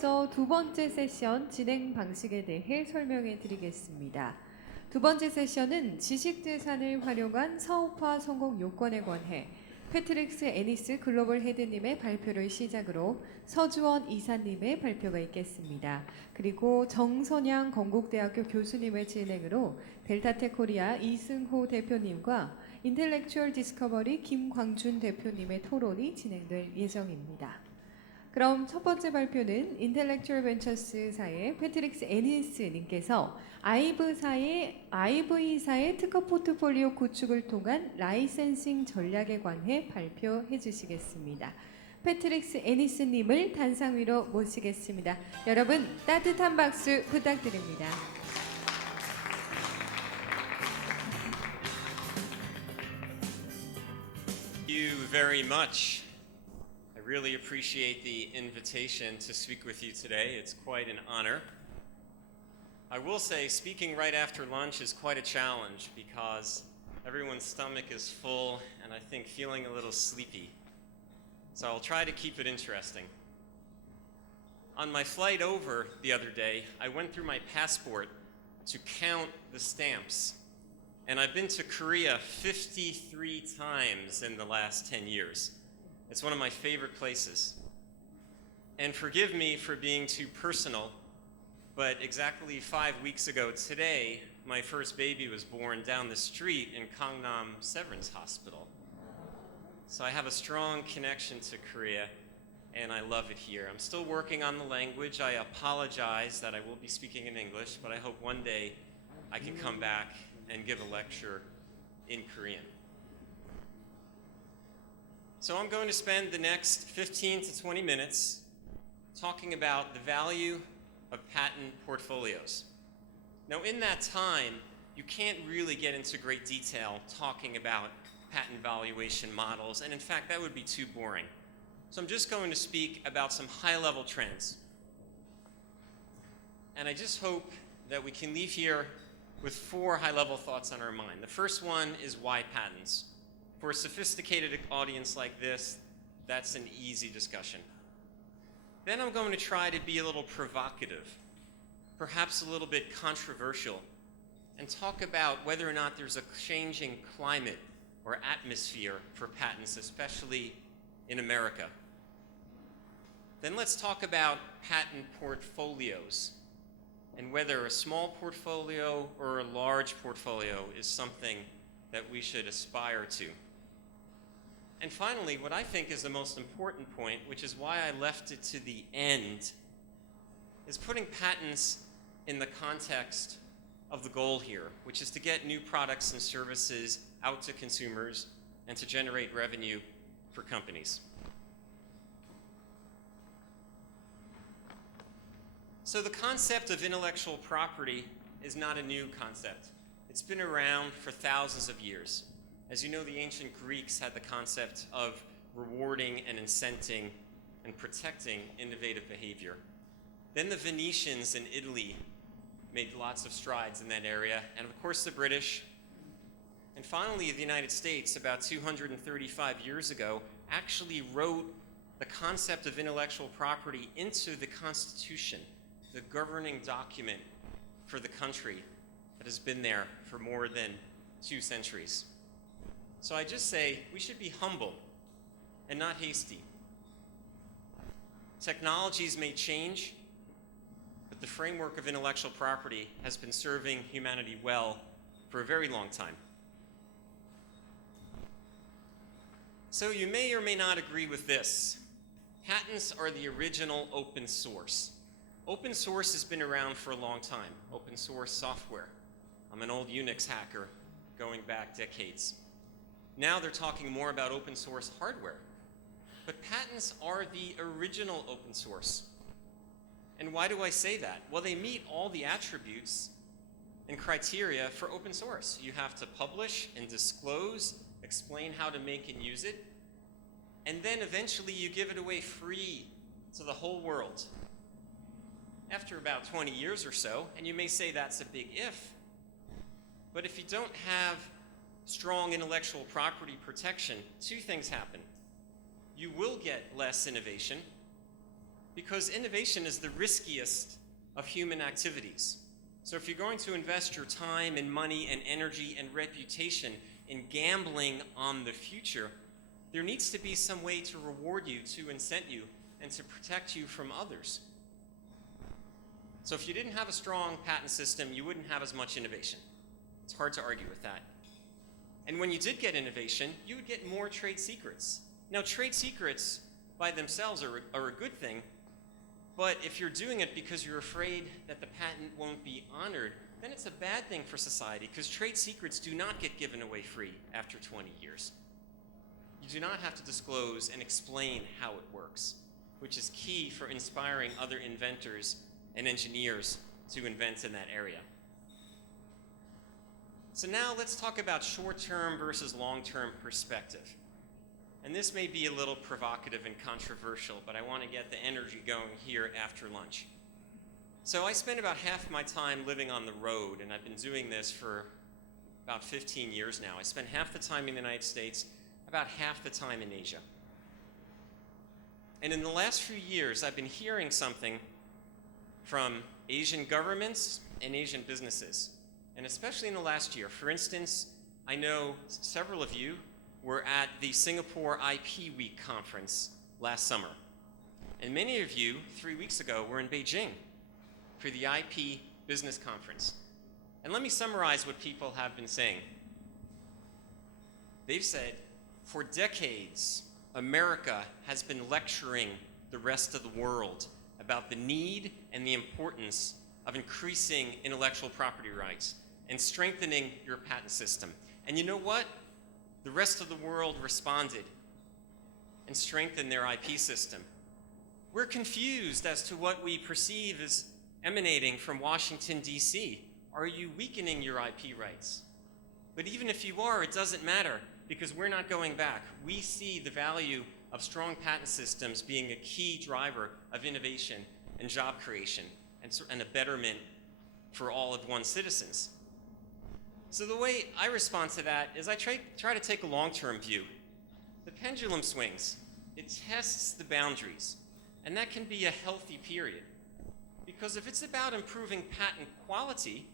두 번째 세션 진행 방식에 대해 설명해 드리겠습니다. 두 번째 세션은 지식재산을 활용한 사업화 성공 요건에 관해 패트릭스 애니스 글로벌 헤드님의 발표를 시작으로 서주원 이사님의 발표가 있겠습니다. 그리고 정선양 건국대학교 교수님의 진행으로 델타텍 코리아 이승호 대표님과 인텔렉추얼 디스커버리 김광준 대표님의 토론이 진행될 예정입니다. 그럼 첫 번째 발표는 인텔렉추얼 벤처스사의 패트릭스 애니스 님께서 IV사의 특허 포트폴리오 구축을 통한 라이센싱 전략에 관해 발표해 주시겠습니다. 패트릭스 애니스 님을 단상 위로 모시겠습니다. 여러분 따뜻한 박수 부탁드립니다. Thank you very much. I really appreciate the invitation to speak with you today. It's quite an honor. I will say speaking right after lunch is quite a challenge because everyone's stomach is full and I think feeling a little sleepy. So I'll try to keep it interesting. On my flight over the other day, I went through my passport to count the stamps. And I've been to Korea 53 times in the last 10 years. It's one of my favorite places. And forgive me for being too personal, but exactly 5 weeks ago today, my first baby was born down the street in Gangnam Severance Hospital. So I have a strong connection to Korea, and I love it here. I'm still working on the language. I apologize that I will be speaking in English, but I hope one day I can come back and give a lecture in Korean. So I'm going to spend the next 15 to 20 minutes talking about the value of patent portfolios. Now in that time, you can't really get into great detail talking about patent valuation models, and in fact that would be too boring. So I'm just going to speak about some high-level trends. And I just hope that we can leave here with 4 high-level thoughts on our mind. The first one is why patents? For a sophisticated audience like this, that's an easy discussion. Then I'm going to try to be a little provocative, perhaps a little bit controversial, and talk about whether or not there's a changing climate or atmosphere for patents, especially in America. Then let's talk about patent portfolios and whether a small portfolio or a large portfolio is something that we should aspire to. And finally, what I think is the most important point, which is why I left it to the end, is putting patents in the context of the goal here, which is to get new products and services out to consumers and to generate revenue for companies. So the concept of intellectual property is not a new concept. It's been around for thousands of years. As you know, the ancient Greeks had the concept of rewarding and incenting and protecting innovative behavior. Then the Venetians in Italy made lots of strides in that area, and of course the British. And finally, the United States, about 235 years ago, actually wrote the concept of intellectual property into the Constitution, the governing document for the country that has been there for more than 2 centuries. So I just say we should be humble and not hasty. Technologies may change, but the framework of intellectual property has been serving humanity well for a very long time. So you may or may not agree with this. Patents are the original open source. Open source has been around for a long time, open source software. I'm an old Unix hacker going back decades. Now they're talking more about open source hardware. But patents are the original open source. And why do I say that? Well, they meet all the attributes and criteria for open source. You have to publish and disclose, explain how to make and use it, and then eventually you give it away free to the whole world. After about 20 years or so, and you may say that's a big if, but if you don't have strong intellectual property protection, 2 things happen. You will get less innovation, because innovation is the riskiest of human activities. So if you're going to invest your time and money and energy and reputation in gambling on the future, there needs to be some way to reward you, to incent you, and to protect you from others. So if you didn't have a strong patent system, you wouldn't have as much innovation. It's hard to argue with that. And when you did get innovation, you would get more trade secrets. Now, trade secrets by themselves are a good thing, but if you're doing it because you're afraid that the patent won't be honored, then it's a bad thing for society, because trade secrets do not get given away free after 20 years. You do not have to disclose and explain how it works, which is key for inspiring other inventors and engineers to invent in that area. So now let's talk about short-term versus long-term perspective. And this may be a little provocative and controversial, but I want to get the energy going here after lunch. So I spend about half my time living on the road, and I've been doing this for about 15 years now. I spend half the time in the United States, about half the time in Asia. And in the last few years, I've been hearing something from Asian governments and Asian businesses, and especially in the last year. For instance, I know several of you were at the Singapore IP Week conference last summer. And many of you, 3 weeks ago, were in Beijing for the IP Business Conference. And let me summarize what people have been saying. They've said, for decades, America has been lecturing the rest of the world about the need and the importance of increasing intellectual property rights and strengthening your patent system. And you know what? The rest of the world responded and strengthened their IP system. We're confused as to what we perceive as emanating from Washington, D.C. Are you weakening your IP rights? But even if you are, it doesn't matter, because we're not going back. We see the value of strong patent systems being a key driver of innovation and job creation and a betterment for all of one's citizens. So the way I respond to that is I try to take a long-term view. The pendulum swings. It tests the boundaries, and that can be a healthy period. Because if it's about improving patent quality,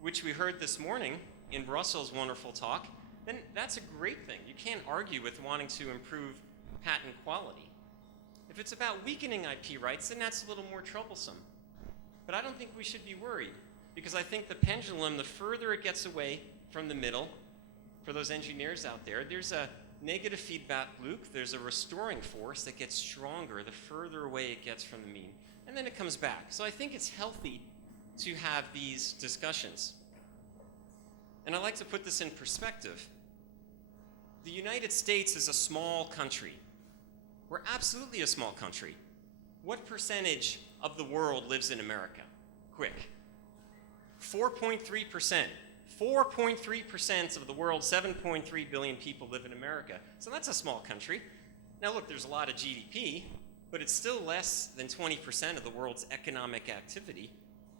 which we heard this morning in Russell's wonderful talk, then that's a great thing. You can't argue with wanting to improve patent quality. If it's about weakening IP rights, then that's a little more troublesome. But I don't think we should be worried, because I think the pendulum, the further it gets away from the middle, for those engineers out there, there's a negative feedback loop, there's a restoring force that gets stronger the further away it gets from the mean, and then it comes back. So I think it's healthy to have these discussions. And I like to put this in perspective. The United States is a small country. We're absolutely a small country. What percentage of the world lives in America? Quick. 4.3%. 4.3% of the world's 7.3 billion people live in America. So that's a small country. Now look, there's a lot of GDP, but it's still less than 20% of the world's economic activity.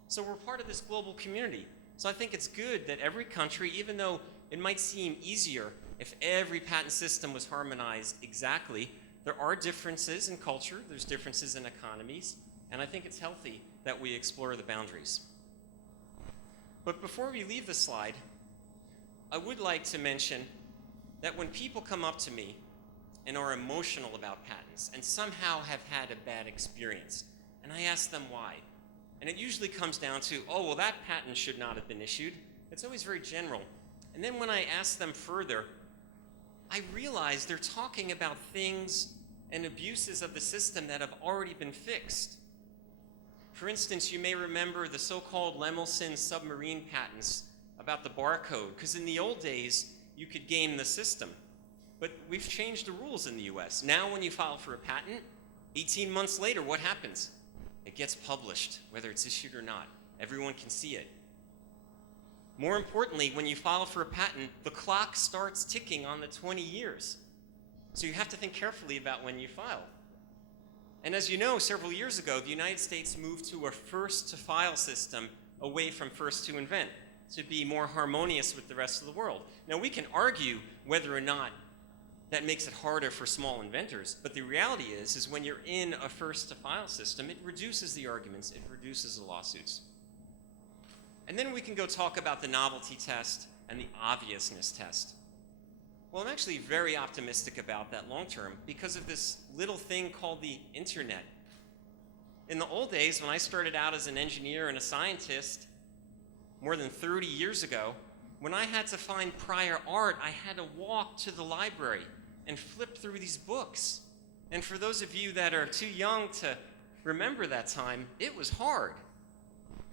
So we're part of this global community. So I think it's good that every country, even though it might seem easier if every patent system was harmonized exactly, there are differences in culture, there's differences in economies, and I think it's healthy that we explore the boundaries. But before we leave the slide, I would like to mention that when people come up to me and are emotional about patents and somehow have had a bad experience, and I ask them why, and it usually comes down to, oh, well, that patent should not have been issued. It's always very general. And then when I ask them further, I realize they're talking about things and abuses of the system that have already been fixed. For instance, you may remember the so-called Lemelson submarine patents about the barcode, because in the old days, you could game the system. But we've changed the rules in the US. Now when you file for a patent, 18 months later, what happens? It gets published, whether it's issued or not. Everyone can see it. More importantly, when you file for a patent, the clock starts ticking on the 20 years. So you have to think carefully about when you file. And as you know, several years ago, the United States moved to a first-to-file system away from first-to-invent to be more harmonious with the rest of the world. Now, we can argue whether or not that makes it harder for small inventors. But the reality is when you're in a first-to-file system, it reduces the arguments, it reduces the lawsuits. And then we can go talk about the novelty test and the obviousness test. Well, I'm actually very optimistic about that long term because of this little thing called the internet. In the old days, when I started out as an engineer and a scientist, more than 30 years ago, when I had to find prior art, I had to walk to the library and flip through these books. And for those of you that are too young to remember that time, it was hard.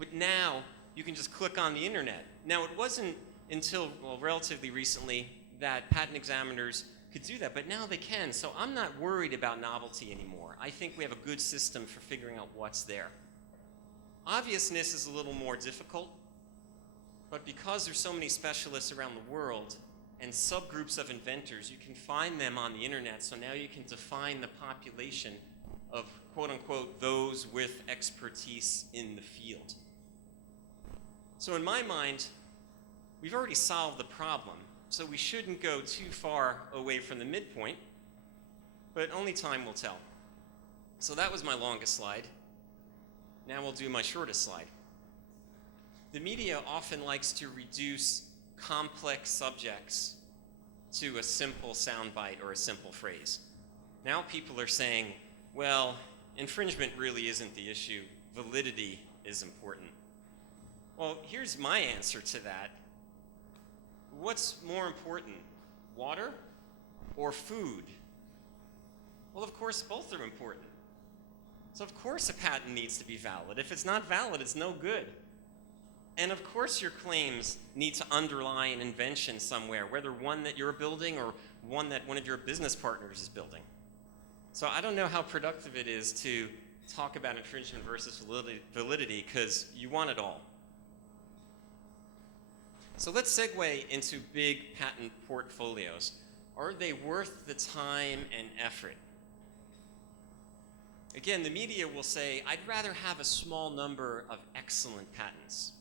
But now, you can just click on the internet. Now, it wasn't until, well, relatively recently that patent examiners could do that, but now they can. So I'm not worried about novelty anymore. I think we have a good system for figuring out what's there. Obviousness is a little more difficult, but because there's so many specialists around the world and subgroups of inventors, you can find them on the internet, so now you can define the population of, quote unquote, those with expertise in the field. So in my mind, we've already solved the problem, so we shouldn't go too far away from the midpoint, but only time will tell. So that was my longest slide. Now we'll do my shortest slide. The media often likes to reduce complex subjects to a simple soundbite or a simple phrase. Now people are saying, well, infringement really isn't the issue, validity is important. Well, here's my answer to that. What's more important, water or food? Well, of course, both are important. So of course a patent needs to be valid. If it's not valid, it's no good. And of course your claims need to underlie an invention somewhere, whether one that you're building or one that one of your business partners is building. So I don't know how productive it is to talk about infringement versus validity, because you want it all. So let's segue into big patent portfolios. Are they worth the time and effort? Again, the media will say, I'd rather have a small number of excellent patents.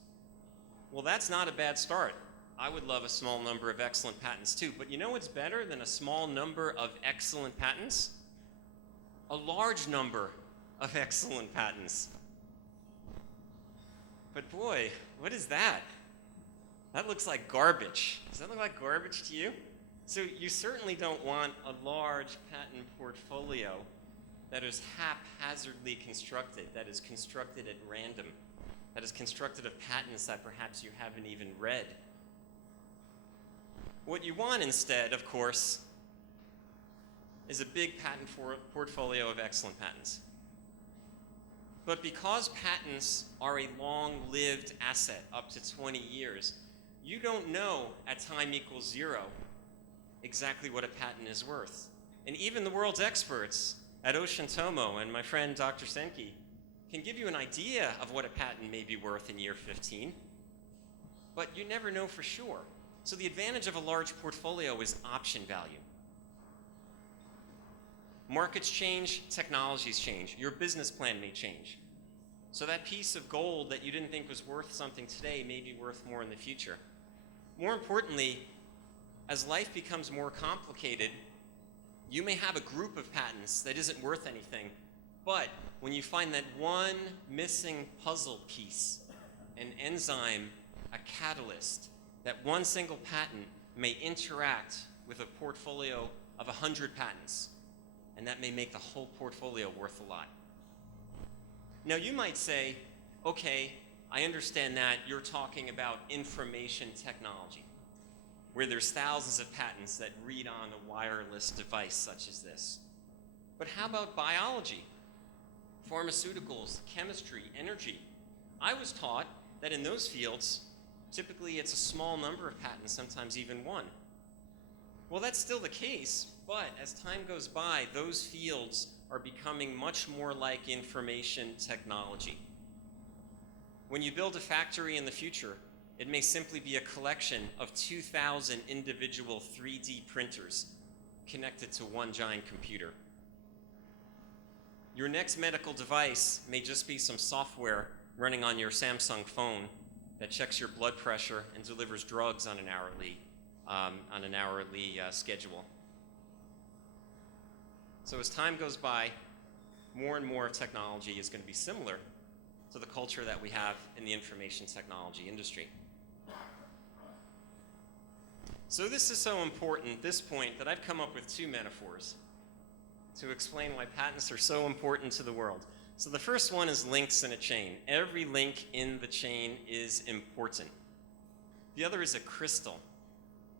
Well, that's not a bad start. I would love a small number of excellent patents too, but you know what's better than a small number of excellent patents? A large number of excellent patents. But boy, what is that? That looks like garbage. Does that look like garbage to you? So you certainly don't want a large patent portfolio that is haphazardly constructed, that is constructed at random, that is constructed of patents that perhaps you haven't even read. What you want instead, of course, is a big patent portfolio of excellent patents. But because patents are a long-lived asset, up to 20 years, you don't know at time equals 0 exactly what a patent is worth. And even the world's experts at Ocean Tomo and my friend Dr. Senke can give you an idea of what a patent may be worth in year 15, but you never know for sure. So the advantage of a large portfolio is option value. Markets change, technologies change, your business plan may change. So that piece of gold that you didn't think was worth something today may be worth more in the future. More importantly, as life becomes more complicated, you may have a group of patents that isn't worth anything, but when you find that one missing puzzle piece, an enzyme, a catalyst, that one single patent may interact with a portfolio of 100 patents, and that may make the whole portfolio worth a lot. Now you might say, okay, I understand that you're talking about information technology, where there's thousands of patents that read on a wireless device such as this. But how about biology, pharmaceuticals, chemistry, energy? I was taught that in those fields, typically it's a small number of patents, sometimes even one. Well, that's still the case, but as time goes by, those fields are becoming much more like information technology. When you build a factory in the future, it may simply be a collection of 2,000 individual 3D printers connected to one giant computer. Your next medical device may just be some software running on your Samsung phone that checks your blood pressure and delivers drugs on an hourly schedule. So as time goes by, more and more of technology is going to be similar to the culture that we have in the information technology industry. So this is so important at this point that I've come up with two metaphors to explain why patents are so important to the world. So the first one is links in a chain. Every link in the chain is important. The other is a crystal.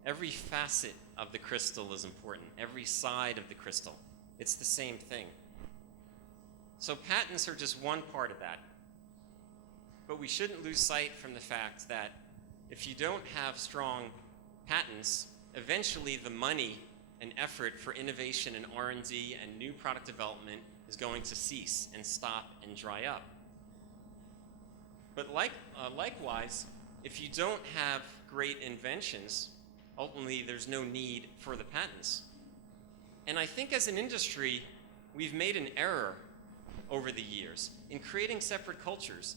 Every facet of the crystal is important. Every side of the crystal. It's the same thing. So patents are just one part of that. But we shouldn't lose sight from the fact that if you don't have strong patents, eventually the money and effort for innovation and R&D and new product development is going to cease and stop and dry up. But likewise, if you don't have great inventions, ultimately there's no need for the patents. And I think as an industry, we've made an error over the years in creating separate cultures.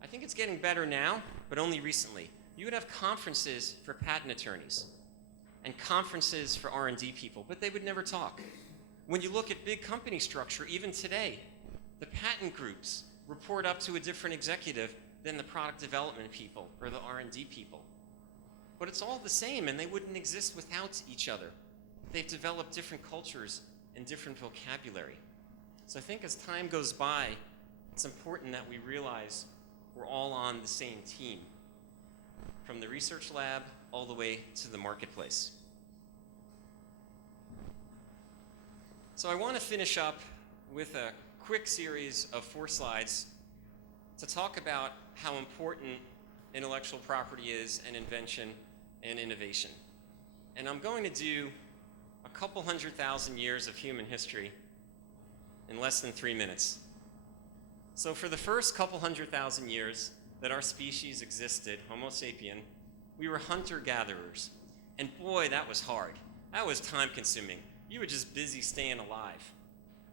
I think it's getting better now, but only recently. You would have conferences for patent attorneys and conferences for R&D people, but they would never talk. When you look at big company structure, even today, the patent groups report up to a different executive than the product development people or the R&D people. But it's all the same, and they wouldn't exist without each other. They've developed different cultures and different vocabulary. So I think as time goes by, it's important that we realize we're all on the same team, from the research lab all the way to the marketplace. So I want to finish up with a quick series of 4 slides to talk about how important intellectual property is, and invention and innovation. And I'm going to do a couple 100,000 years of human history in less than 3 minutes. So for the first couple 100,000 years that our species existed, Homo sapien, we were hunter-gatherers. And boy, that was hard. That was time-consuming. You were just busy staying alive.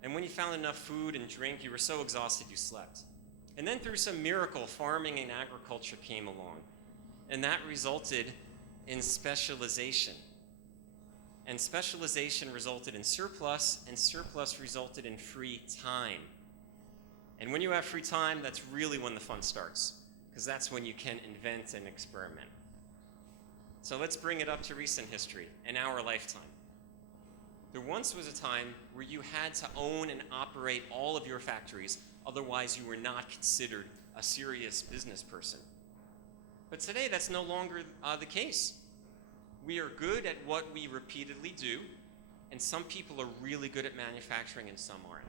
And when you found enough food and drink, you were so exhausted you slept. And then through some miracle, farming and agriculture came along. And that resulted in specialization. And specialization resulted in surplus, and surplus resulted in free time. And when you have free time, that's really when the fun starts, because that's when you can invent and experiment. So let's bring it up to recent history, in our lifetime. There once was a time where you had to own and operate all of your factories, otherwise you were not considered a serious business person. But today that's no longer the case. We are good at what we repeatedly do, and some people are really good at manufacturing and some aren't.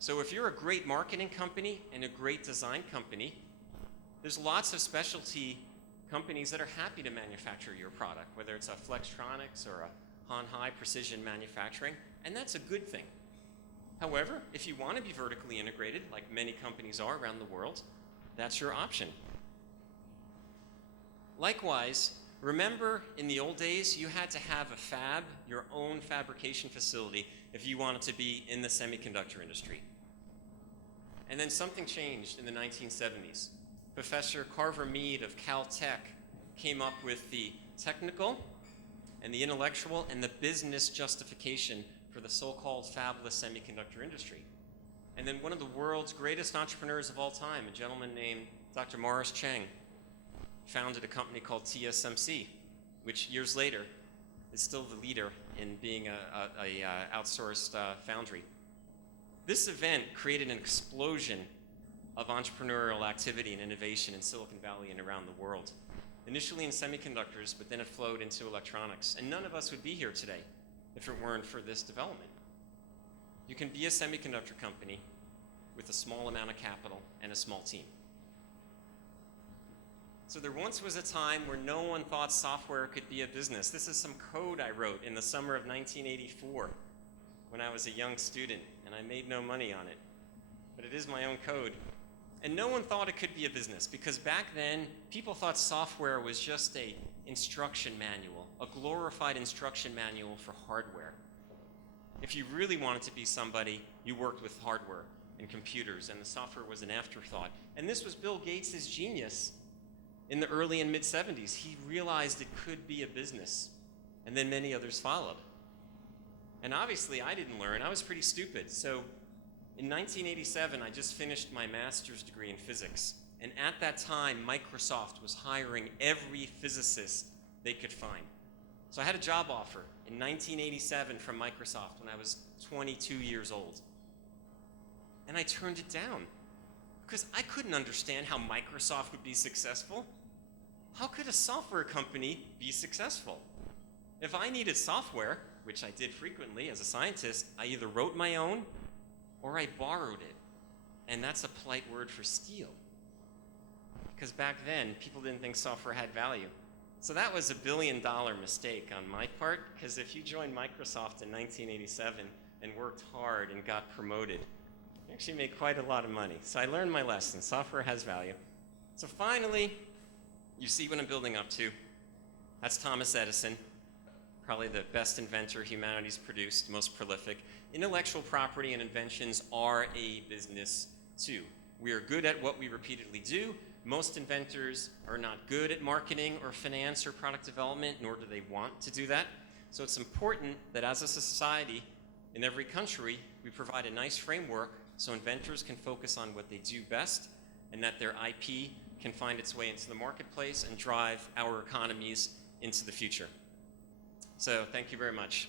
So if you're a great marketing company and a great design company, there's lots of specialty companies that are happy to manufacture your product, whether it's a Flextronics or a Han High Precision Manufacturing, and that's a good thing. However, if you want to be vertically integrated, like many companies are around the world, that's your option. Likewise, remember in the old days, you had to have a fab, your own fabrication facility, if you wanted to be in the semiconductor industry. And then something changed in the 1970s. Professor Carver Mead of Caltech came up with the technical and the intellectual and the business justification for the so-called fabless semiconductor industry. And then one of the world's greatest entrepreneurs of all time, a gentleman named Dr. Morris Chang, founded a company called TSMC, which years later is still the leader in being a outsourced foundry. This event created an explosion of entrepreneurial activity and innovation in Silicon Valley and around the world. Initially in semiconductors, but then it flowed into electronics. And none of us would be here today if it weren't for this development. You can be a semiconductor company with a small amount of capital and a small team. So there once was a time where no one thought software could be a business. This is some code I wrote in the summer of 1984 when I was a young student, and I made no money on it. But it is my own code. And no one thought it could be a business, because back then, people thought software was just an instruction manual, a glorified instruction manual for hardware. If you really wanted to be somebody, you worked with hardware and computers, and the software was an afterthought. And this was Bill Gates' genius in the early and mid-70s. He realized it could be a business, and then many others followed. And obviously, I didn't learn. I was pretty stupid. So in 1987, I just finished my master's degree in physics. And at that time, Microsoft was hiring every physicist they could find. So I had a job offer in 1987 from Microsoft when I was 22 years old. And I turned it down because I couldn't understand how Microsoft would be successful. How could a software company be successful? If I needed software, which I did frequently as a scientist, I either wrote my own or I borrowed it. And that's a polite word for steal. Because back then, people didn't think software had value. So that was $1 billion mistake on my part, because if you joined Microsoft in 1987 and worked hard and got promoted, you actually made quite a lot of money. So I learned my lesson. Software has value. So finally, you see what I'm building up to. That's Thomas Edison, probably the best inventor humanity's produced, most prolific. Intellectual property and inventions are a business too. We are good at what we repeatedly do. Most inventors are not good at marketing or finance or product development, nor do they want to do that. So it's important that as a society, in every country, we provide a nice framework so inventors can focus on what they do best, and that their IP can find its way into the marketplace and drive our economies into the future. So thank you very much.